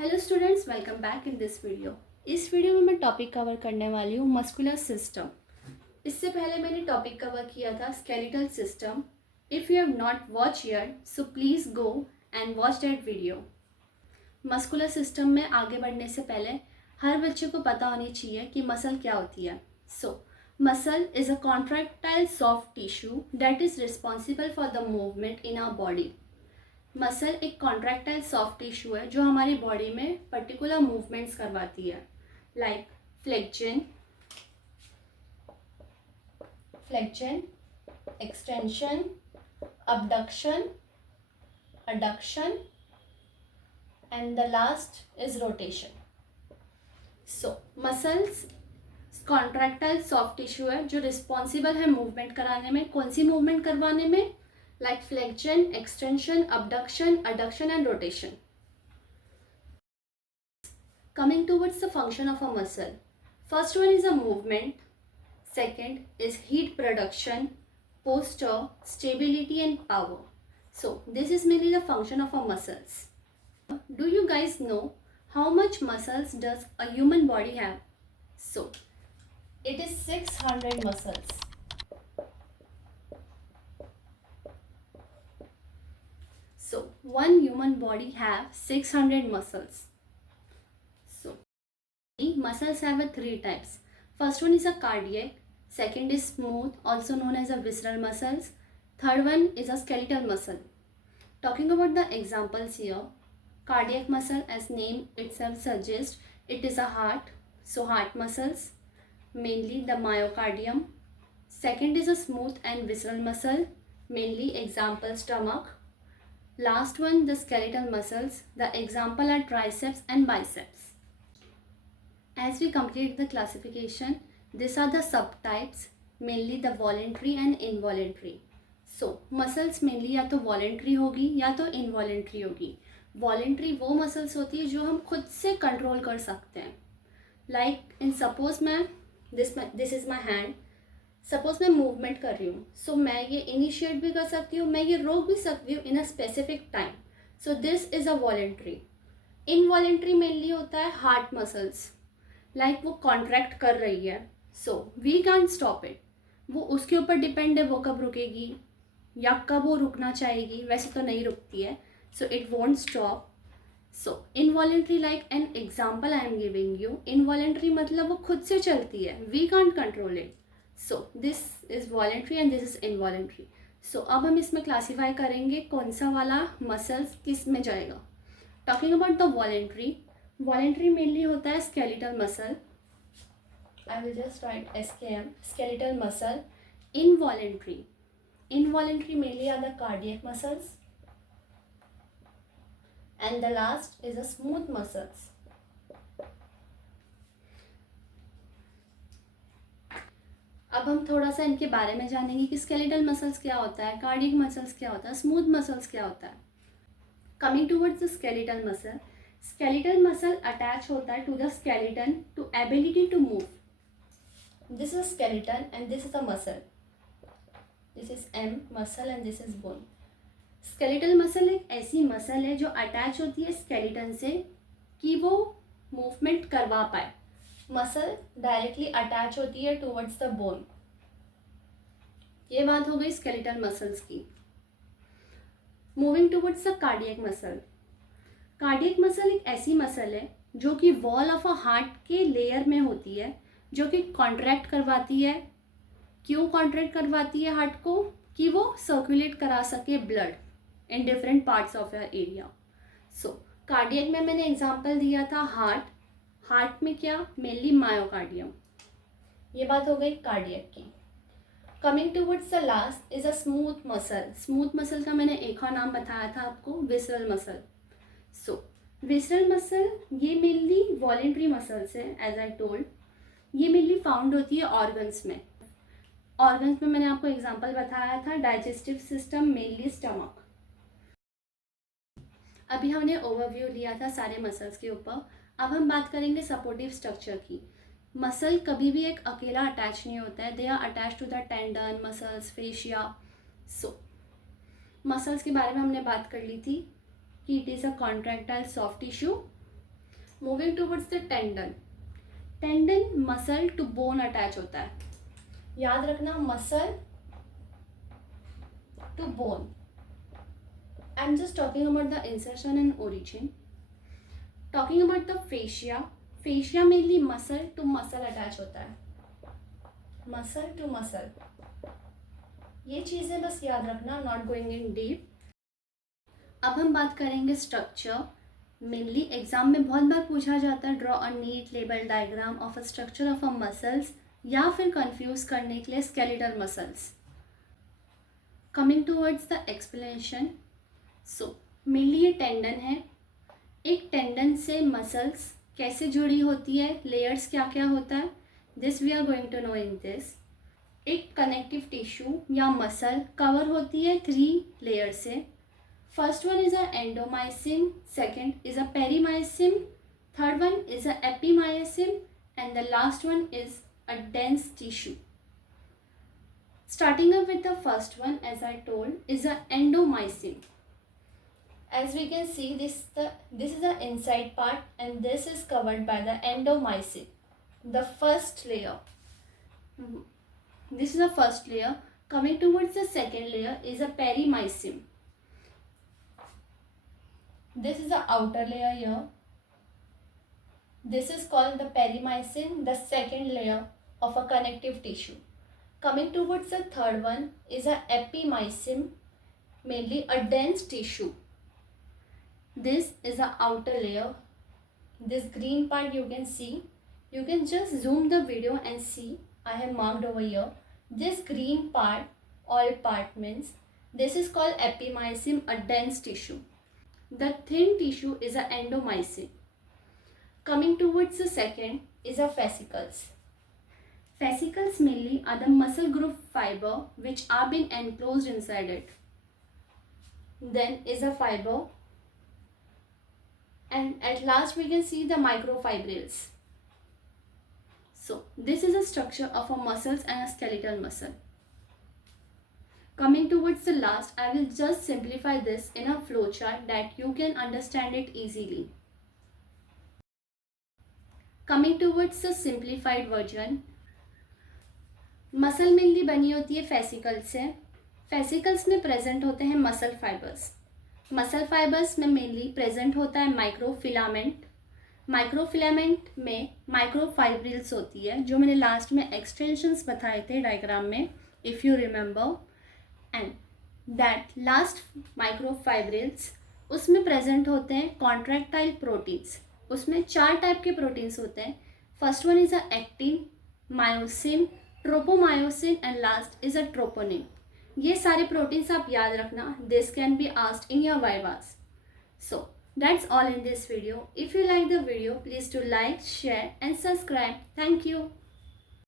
Hello students, welcome back in this video. इस video में मैं टॉपिक कवर करने वाली हूँ मस्कुलर सिस्टम। इससे पहले मैंने टॉपिक कवर किया था skeletal system. If you have not watch yet so please go and watch that video. Muscular system में आगे बढ़ने से पहले हर बच्चे को पता होनी चाहिए कि मसल क्या होती है। Muscle is a contractile soft tissue that is responsible for the movement in our body. Muscle एक कॉन्ट्रैक्टाइल सॉफ्ट टिश्यू है जो हमारी बॉडी में पर्टिकुलर मूवमेंट्स करवाती है, like flexion, extension, abduction, adduction, and the last is rotation. Muscles contractile soft tissue है जो responsible है मूवमेंट कराने में। कौन सी मूवमेंट करवाने में? like flexion, extension, abduction, adduction and rotation. Coming towards the function of a muscle. First one is a movement. Second is heat production, posture, stability and power. So this is mainly the function of our muscles. Do you guys know how much muscles does a human body have? So it is 600 muscles. So one human body have 600 muscles. So muscles have a three types. First one is a cardiac, second is smooth, also known as a visceral muscles, third one is a skeletal muscle. Talking about the examples here, cardiac muscle, as name itself suggests, it is a heart, so heart muscles, mainly the myocardium. Second is a smooth and visceral muscle, mainly example stomach. Last one, the skeletal muscles, the example are triceps and biceps. As we complete the classification, these are the subtypes, mainly the voluntary and involuntary. So muscles mainly या तो voluntary होगी या तो involuntary होगी. Voluntary वो muscles होती है जो हम खुद से control कर सकते हैं. Like in suppose मैं this is my hand. Suppose मैं मूवमेंट कर रही हूँ, सो मैं ये इनिशिएट भी कर सकती हूँ, मैं ये रोक भी सकती हूँ in a specific time. So this is a voluntary. Involuntary mainly होता है हार्ट मसल्स, लाइक वो कॉन्ट्रैक्ट कर रही है, so we can stop it. वो उसके ऊपर डिपेंड है वो कब रुकेगी या कब वो रुकना चाहेगी. वैसे तो नहीं रुकती है, so it won't stop. So involuntary, like an example I am giving you. Involuntary मतलब वो खुद से चलती है, we can't control it. So this is voluntary and this is involuntary. So अब हम इसमें क्लासीफाई करेंगे कौन सा वाला मसल्स किस में जाएगा. Talking about the voluntary, voluntary mainly होता है skeletal muscle. I will just write SKM, skeletal muscle. Involuntary, involuntary mainly are the cardiac muscles and the last is the smooth muscles. अब हम थोड़ा सा इनके बारे में जानेंगे कि स्केलेटल मसल्स क्या होता है, कार्डियक मसल्स क्या होता है, स्मूथ मसल्स क्या होता है. Coming towards the skeletal muscle, skeletal muscle attach होता है to the skeleton to ability to move. This is skeleton and this is a muscle. This is M muscle and this is bone. Skeletal muscle एक ऐसी muscle है जो attach होती है skeleton से कि वो मूवमेंट करवा पाए. मसल डायरेक्टली अटैच होती है टुवर्ड्स द बोन. ये बात हो गई स्केलेटल मसल्स की. Moving towards the cardiac muscle. Cardiac muscle एक ऐसी मसल है जो कि वॉल ऑफ अ हार्ट के लेयर में होती है, जो कि कॉन्ट्रैक्ट करवाती है. क्यों कॉन्ट्रैक्ट करवाती है हार्ट को? कि वो सर्कुलेट करा सके blood in different parts of your area. So cardiac में मैंने एग्जांपल दिया था हार्ट. हार्ट में क्या? Mainly myocardium. ये बात हो गई कार्डियक की. Coming towards the last is a smooth muscle. Smooth muscle का मैंने एक और नाम बताया था आपको, विसरल मसल. सो विसरल मसल ये मेनली वॉलेंट्री मसल्स है, एज आई टोल्ड. ये मेनली फाउंड होती है ऑर्गन्स में. ऑर्गन्स में मैंने आपको एग्जांपल बताया था डाइजेस्टिव सिस्टम, मेनली स्टमक. अभी हमने ओवरव्यू लिया था सारे मसल्स के ऊपर. अब हम बात करेंगे सपोर्टिव स्ट्रक्चर की. मसल कभी भी एक अकेला अटैच नहीं होता है. They are attach to the tendon, muscles, fascia. So muscles के बारे में हमने बात कर ली थी कि it is a contractile soft tissue moving towards the tendon. Tendon muscle to bone attach होता है. याद रखना, muscle to bone. I am just talking about the insertion and origin. Talking about the fascia. Fascia mainly muscle to muscle attach होता है. Muscle to muscle. ये चीज़ें बस याद रखना, नॉट गोइंग इन डीप. अब हम बात करेंगे स्ट्रक्चर. मेनली एग्जाम में बहुत बार पूछा जाता है draw a neat label diagram of a structure of a muscles, या फिर कंफ्यूज करने के लिए skeletal muscles. Coming towards the explanation. So mainly ये टेंडन है. एक टेंडन से मसल्स कैसे जुड़ी होती है, लेयर्स क्या क्या होता है, this we are going to know in this. एक कनेक्टिव टिश्यू या मसल कवर होती है 3 लेयर से. First one is a endomysium, second is a perimysium, third one is a epimysium, and the last one is a dense tissue. Starting up with the first one, as I told, is a endomysium. As we can see, this is the inside part, and this is covered by the endomysium, the first layer. This is the first layer. Coming towards the second layer is a perimysium. This is the outer layer here. This is called the perimysium, the second layer of a connective tissue. Coming towards the third one is a epimysium, mainly a dense tissue. This is the outer layer. This green part you can see. You can just zoom the video and see. I have marked over here. This green part, all part means this is called epimysium, a dense tissue. The thin tissue is a endomysium. Coming towards the second is a fascicles. Fascicles mainly are the muscle group fiber which are being enclosed inside it. Then is a fiber, and at last we can see the microfibrils. So this is a structure of a muscles and a skeletal muscle. Coming towards the last, I will just simplify this in a flowchart that you can understand it easily. Coming towards the simplified version, muscle mainly बनी होती है fascicles से. Fascicles में present होते हैं muscle fibres. Muscle fibres में mainly present होता है माइक्रोफिलामेंट. माइक्रोफिलामेंट में माइक्रोफाइब्रिल्स होती है, जो मैंने लास्ट में एक्सटेंशंस बताए थे डायग्राम में, if you remember. And that last microfibrils, उसमें प्रेजेंट होते हैं कॉन्ट्रैक्टाइल प्रोटीन्स. उसमें 4 टाइप के प्रोटीन्स होते हैं. First one is a actin, myosin, tropomyosin, and last is a troponin. ये सारे प्रोटीन्स आप याद रखना. This can be asked in your vivas. So that's all in this video. If you like the video, please do like, share and subscribe. Thank you.